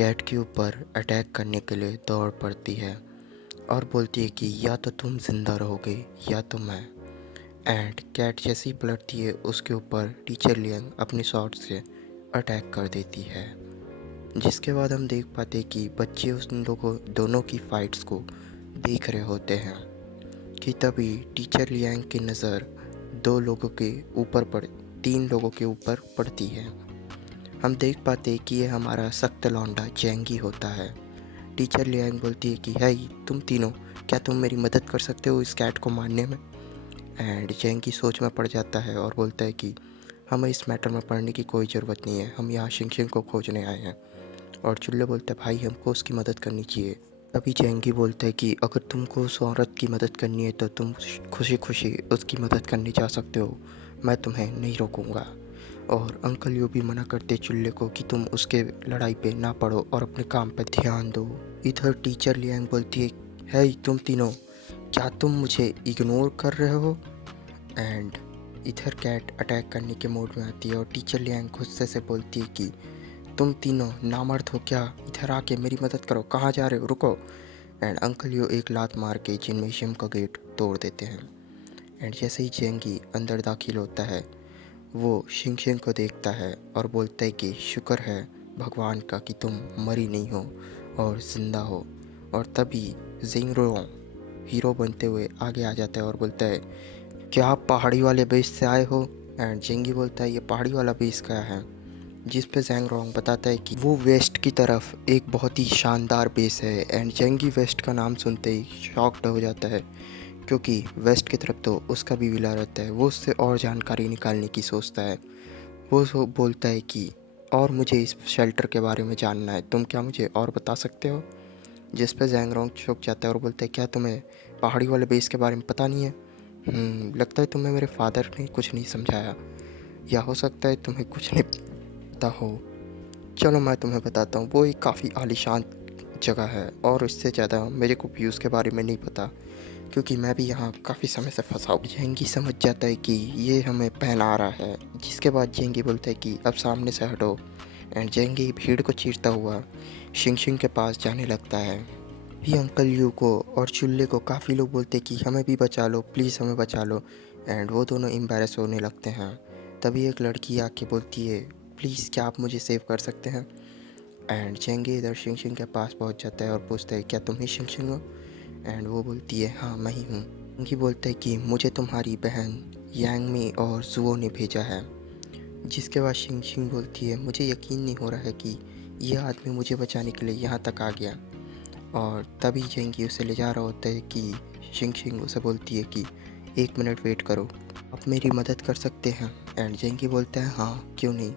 Cat के ऊपर attack करने के लिए दौड़ पड़ती है और बोलती है कि या तो तुम ज़िंदा रहोगे या तो मैं। एंड कैट जैसे ही पलटती है उसके ऊपर टीचर लियांग अपनी शॉट से अटैक कर देती है, जिसके बाद हम देख पाते हैं कि बच्चे उन लोगों दोनों की फाइट्स को देख रहे होते हैं कि तभी टीचर लियांग की नज़र दो लोगों के ऊपर पड़ तीन लोगों के ऊपर पड़ती है। हम देख पाते हैं कि ये हमारा सख्त लौंडा जेंगी होता है। टीचर लियांग बोलती है कि है तुम तीनों, क्या तुम मेरी मदद कर सकते हो इस कैट को मारने में। एंड जेंगी सोच में पड़ जाता है और बोलता है कि हमें इस मैटर में पढ़ने की कोई ज़रूरत नहीं है, हम यहाँ शिंग को खोजने आए हैं। और चुल्ले बोलता है भाई हमको उसकी मदद करनी चाहिए। तभी जेंगी बोलता है कि अगर तुमको उस औरत की मदद करनी है तो तुम खुशी खुशी उसकी मदद करने जा सकते हो, मैं तुम्हें नहीं रोकूंगा। और अंकल यू भी मना करते चुल्ले को कि तुम उसके लड़ाई पे ना पड़ो और अपने काम पे ध्यान दो। इधर टीचर लियांग बोलती है तुम तीनों, क्या तुम मुझे इग्नोर कर रहे हो। एंड इधर कैट अटैक करने के मूड में आती है और टीचर लियांग गुस्से से बोलती है कि तुम तीनों नामर्द हो क्या, इधर आके मेरी मदद करो, कहाँ जा रहे हो, रुको। एंड अंकल यू एक लात मार के जिनमेशियम का गेट तोड़ देते हैं। एंड जैसे ही जेंगी अंदर दाखिल होता है वो शिंग शिंग को देखता है और बोलता है कि शुक्र है भगवान का कि तुम मरी नहीं हो और ज़िंदा हो। और तभी जिंगरो हीरो बनते हुए आगे आ जाता है और बोलता है क्या आप पहाड़ी वाले बेस से आए हो। एंड जेंगी बोलता है ये पहाड़ी वाला बेस क्या है, जिस पे जैंग रोंग बताता है कि वो वेस्ट की तरफ एक बहुत ही शानदार बेस है। एंड जेंगी वेस्ट का नाम सुनते ही शॉक्ड हो जाता है, क्योंकि वेस्ट की तरफ तो उसका भी विला रहता है। वो उससे और जानकारी निकालने की सोचता है। वो बोलता है कि और मुझे इस शेल्टर के बारे में जानना है, तुम क्या मुझे और बता सकते हो। जिस पे जैंग रोंग चौंक जाता है और बोलता है क्या तुम्हें पहाड़ी वाले बेस के बारे में पता नहीं है। लगता है तुम्हें मेरे फादर ने कुछ नहीं समझाया, या हो सकता है तुम्हें कुछ नहीं पता हो। चलो मैं तुम्हें बताता हूँ, वो एक काफ़ी आलीशान जगह है और इससे ज़्यादा मेरे को भी उसके बारे में नहीं पता, क्योंकि मैं भी यहाँ काफ़ी समय से फंसा हूँ। जेंगी समझ जाता है कि ये हमें पहना रहा है, जिसके बाद जेंगी बोलता है कि अब सामने से हटो। एंड जेंगी भीड़ को चीरता हुआ शिंग शिंग के पास जाने लगता है। भी अंकल यू को और चुल्ले को काफ़ी लोग बोलते कि हमें भी बचा लो, प्लीज़ हमें बचा लो। एंड वो दोनों एम्बैरेस होने लगते हैं। तभी एक लड़की आके बोलती है प्लीज़ क्या आप मुझे सेव कर सकते हैं। एंड जेंगे इधर शिंग शिंग के पास पहुंच जाता है और पूछता है क्या तुम ही शिंग शिंग हो। एंड वो बोलती है हाँ मैं ही हूँ। उनकी बोलता है कि मुझे तुम्हारी बहन यांगमी और जुओ ने भेजा है। जिसके बाद शिंग शिंग बोलती है मुझे यकीन नहीं हो रहा है कि यह आदमी मुझे बचाने के लिए यहाँ तक आ गया। और तभी जेंगी उसे ले जा रहा होता है कि शिंग शिंग उसे बोलती है कि 1 मिनट वेट करो, आप मेरी मदद कर सकते हैं। एंड जेंगी बोलता है हाँ क्यों नहीं।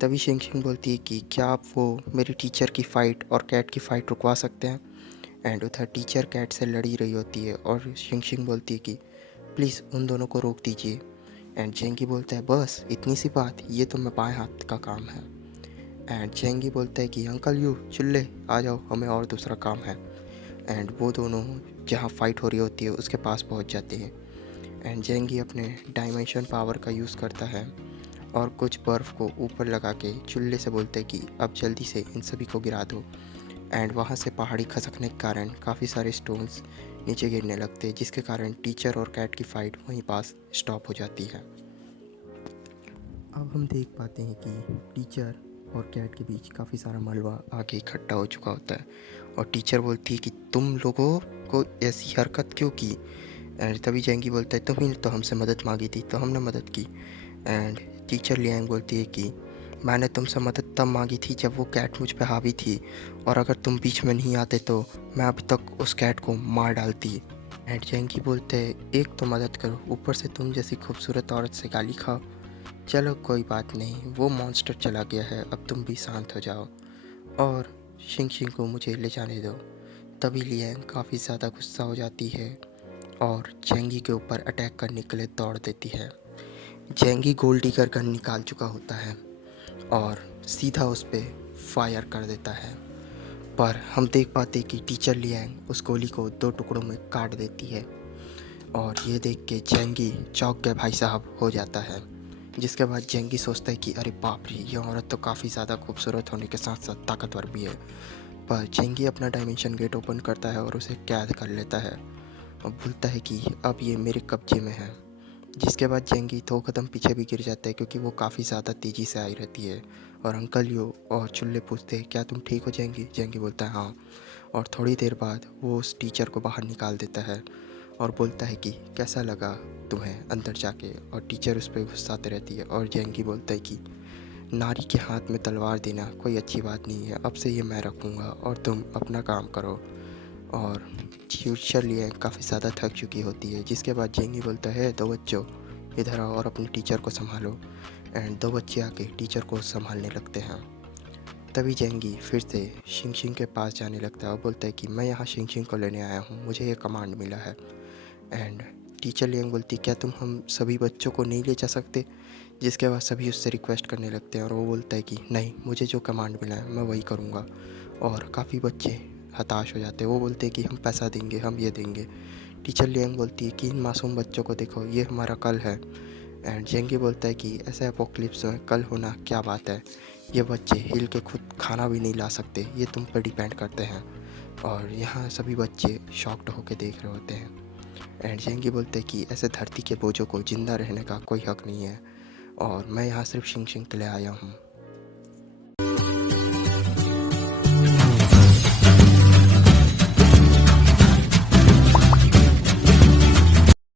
तभी शिंग शिंग बोलती है कि क्या आप वो मेरी टीचर की फ़ाइट और कैट की फ़ाइट रुकवा सकते हैं। एंड उधर टीचर कैट से लड़ी रही होती है और शिंग शिंग बोलती है कि प्लीज़ उन दोनों को रोक दीजिए। एंड जेंगी बोलता है बस इतनी सी बात, ये तो मैं बाएं हाथ का काम है। एंड जेंगी बोलता है कि अंकल यू चुल्ले आ जाओ, हमें और दूसरा काम है। एंड वो दोनों जहाँ फाइट हो रही होती है उसके पास पहुँच जाते हैं। एंड जेंगी अपने डायमेंशन पावर का यूज़ करता है और कुछ बर्फ़ को ऊपर लगा के चुल्ले से बोलते हैं कि अब जल्दी से इन सभी को गिरा दो। एंड वहाँ से पहाड़ी खसकने के कारण काफ़ी सारे स्टोन्स नीचे गिरने लगते हैं, जिसके कारण टीचर और कैट की फ़ाइट वहीं पास स्टॉप हो जाती है। अब हम देख पाते हैं कि टीचर और कैट के बीच काफ़ी सारा मलबा आगे इकट्ठा हो चुका होता है और टीचर बोलती है कि तुम लोगों को ऐसी हरकत क्यों की। एंड तभी जेंगी बोलता है तुम ही तो हमसे मदद मांगी थी तो हमने मदद की। एंड टीचर लियांग बोलती है कि मैंने तुमसे मदद तब मांगी थी जब वो कैट मुझ पे हावी थी, और अगर तुम बीच में नहीं आते तो मैं अभी तक उस कैट को मार डालती। एंड जेंगी बोलते हैं एक तो मदद करो, ऊपर से तुम जैसी खूबसूरत औरत से गाली खाओ। चलो कोई बात नहीं, वो मॉन्स्टर चला गया है, अब तुम भी शांत हो जाओ और शिंग शिंग को मुझे ले जाने दो। तभी लियांग काफ़ी ज़्यादा गुस्सा हो जाती है और जेंगी के ऊपर अटैक करने के लिए दौड़ देती है। जेंगी गोल्ड डिगर गन निकाल चुका होता है और सीधा उस पर फायर कर देता है, पर हम देख पाते कि टीचर लियांग उस गोली को 2 टुकड़ों में काट देती है। और ये देख के जेंगी चौंक के भाई साहब हो जाता है। जिसके बाद जेंगी सोचता है कि अरे बाप रे, ये औरत तो काफ़ी ज़्यादा खूबसूरत होने के साथ साथ ताकतवर भी है। पर जेंगी अपना डायमेंशन गेट ओपन करता है और उसे कैद कर लेता है और बोलता है कि अब ये मेरे कब्जे में है। जिसके बाद जेंगी 2 कदम पीछे भी गिर जाता है क्योंकि वो काफ़ी ज़्यादा तेज़ी से आई रहती है। और अंकल यो और चुल्ले पूछते हैं, क्या तुम ठीक हो जेंगी? जेंगी बोलता है हाँ। और थोड़ी देर बाद वो उस टीचर को बाहर निकाल देता है और बोलता है कि कैसा लगा तुम्हें अंदर जाके? और टीचर उस पर गुस्साते रहती है और जेंगी बोलता है कि नारी के हाथ में तलवार देना कोई अच्छी बात नहीं है, अब से ये मैं रखूँगा और तुम अपना काम करो। और फ्यूचर लिए काफ़ी ज़्यादा थक चुकी होती है। जिसके बाद जेंगी बोलता है, दो बच्चों इधर आओ और अपने टीचर को संभालो। एंड दो बच्चे आके टीचर को संभालने लगते हैं। तभी जेंगी फिर से शिंग शिंग के पास जाने लगता है और बोलता है कि मैं यहाँ शिंग शिंग को लेने आया हूँ, मुझे ये कमांड मिला है। एंड टीचर लियांग बोलती, क्या तुम हम सभी बच्चों को नहीं ले जा सकते? जिसके बाद सभी उससे रिक्वेस्ट करने लगते हैं और वो बोलता है कि नहीं, मुझे जो कमांड मिला है मैं वही करूँगा। और काफ़ी बच्चे हताश हो जाते हैं, वो बोलते हैं कि हम पैसा देंगे, हम ये देंगे। टीचर लियांग बोलती है कि इन मासूम बच्चों को देखो, ये हमारा कल है। एंड जेंगी बोलता है कि ऐसे अपोकलिप्स में कल होना क्या बात है, ये बच्चे हिल के खुद खाना भी नहीं ला सकते, ये तुम पर डिपेंड करते हैं। और यहाँ सभी बच्चे शॉक्ड होकर देख रहे होते हैं। एंड जेंगी बोलते हैं कि ऐसे धरती के बोझों को ज़िंदा रहने का कोई हक नहीं है और मैं यहाँ सिर्फ शिंग शिंग के लिए आया हूँ।